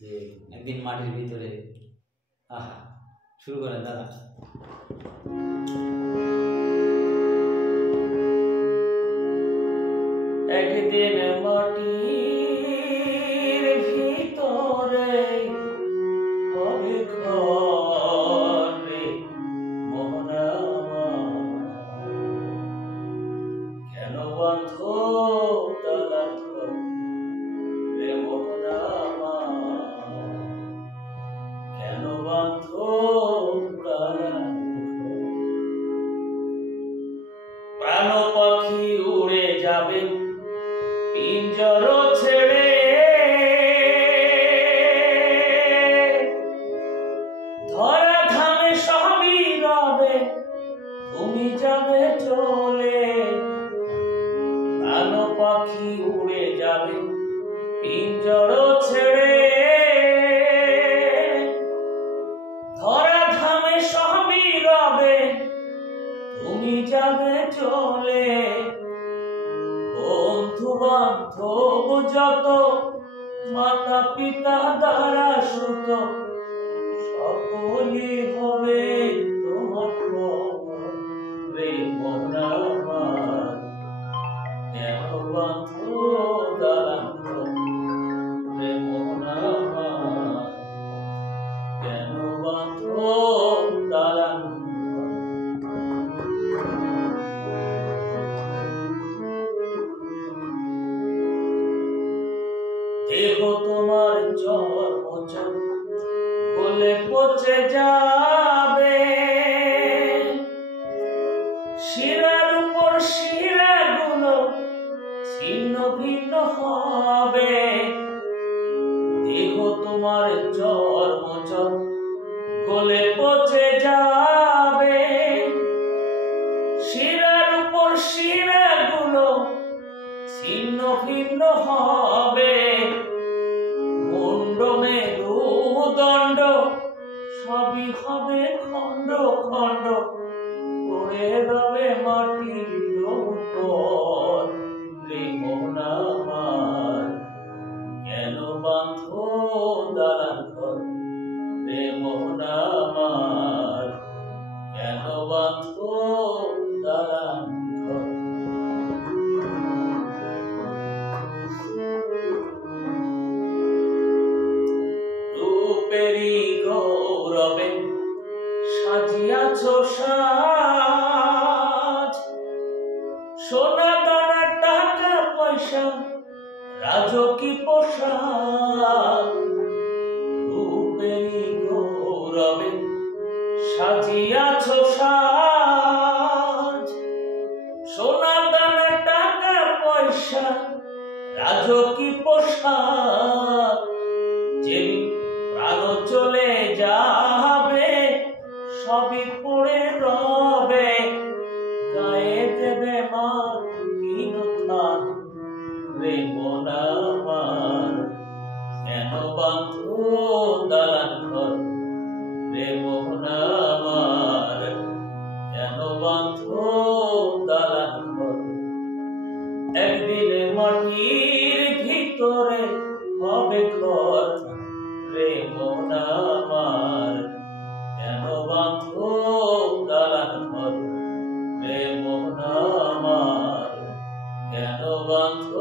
যে একদিন মাটির ভিতরে আহা শুরু করেন দাদা। একদিন মাটির ভিতরে হবে ঘর রে মন আমার, কেন বন্ধ দালান ঘর রে মন আমার, কেন বন্ধ দালান ঘর। প্রাণ পাখি উড়ে যাবে পিঞ্জর ছেড়ে, ধরা ধামে সবই রবে তুমি যাবে চলে। প্রাণ পাখি উড়ে যাবে পিঞ্জর ছেড়ে, ধরা ধামে সবই রবে তুমি যাবে চলে। বন্ধু বান্ধব যত মাতা পিতা দ্বারা সুত সকলই হবে তোমার রে মন আমার, কেন বন্ধ দালান ঘর রে মন আমার, কেন বন্ধ দালান ঘর। দেহ তোমার চর্মচর বলে পচে যাবে, শিরার উপর শিরাগুলো ছিন্ন ভিন্ন হবে। দেহ তোমার চর্মচর গলে পচে যাবে, শিরার উপর শিরাগুলো ছিন্ন ভিন্ন হবে। মুন্ড মেরুদণ্ড সবই হবে খণ্ড খণ্ড, পড়ে রবে মাটির উপর রে মন আমার, কেন বাঁধ দালান ঘর রে মন আমার, কেন বাঁধ দালান ঘর। রূপেরই গৌরবে সাজিয়াছ সাজ, সোনা দানা টাকা পয়সা রাজকীয় পোশাক। রূপেরই গৌরবে সাজিয়াছ সাজ, সোনা দানা টাকা পয়সা রাজকীয় পোশাক। যে প্রাণ চলে যাবে সবই পড়ে রবে, গায়ে দেবে মাটির থান রে মন আমার, কেন বাঁধ দালান ঘর রে মন আমার, কেন বাঁধ দালান ঘর। একদিন মাটির ভিতরে হবে ঘর রে মন আমার, কেন বাঁধ দালান ঘর রে মন আমার, কেন বাঁধ